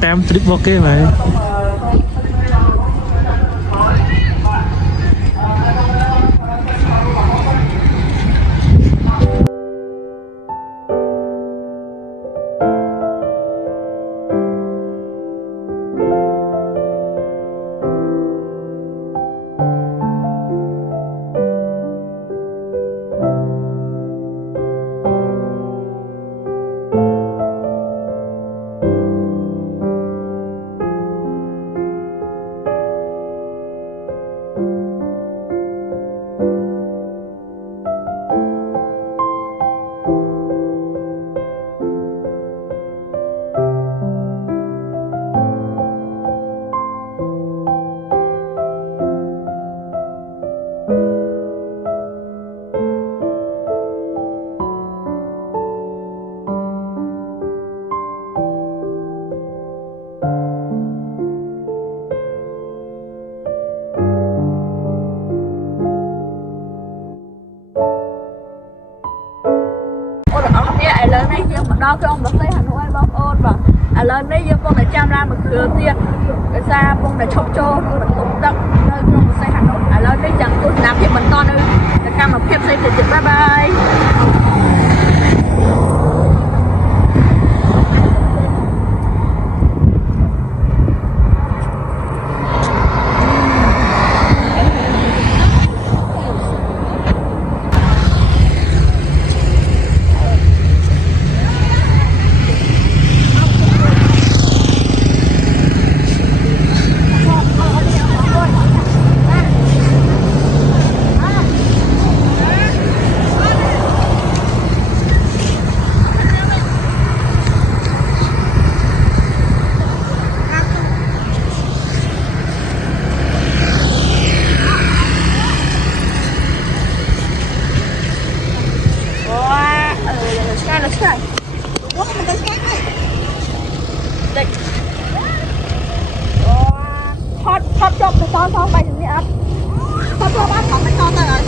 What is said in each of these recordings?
Tam trip ok mà. Đó cái ông bác sĩ Hà Nội bác ôn và lên đấy dương con để chăm ra một cửa tiền cái xa con để chọc cho con để tụng đậm nơi con bác sĩ Hà Nội lên đấy chẳng tôi làm việc mình con ơi để cam một phép xây dựng bye bye. Thoát chọc cho con bay như thế thoát cho bác con cho ta là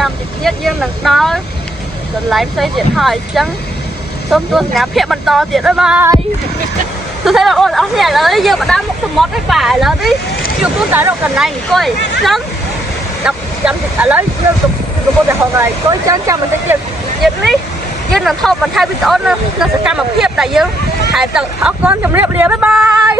ចាំតិចទៀតយើងនឹងដល់កន្លែងផ្សេងទៀតហើយអញ្ចឹងសូមទស្សនាភាពបន្តទៀតបាយទោះតែបងប្អូនអស់គ្នាឥឡូវយើងមកដល់មុខសមុទ្រហើយបាទឥឡូវនេះជួបតែរកកន្លែងអង្គុយអញ្ចឹងចាំឥឡូវយើងកំពុងតែហៅកន្លែងអង្គុយចាំបន្តិចទៀតនេះយើងនឹងថតបន្ថែមវីដេអូនៅសកម្មភាពដែលយើងហើយទៅអរគុណជម្រាបលាបាយ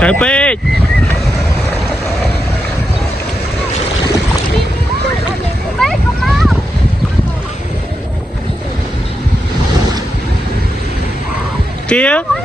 Trời bê kia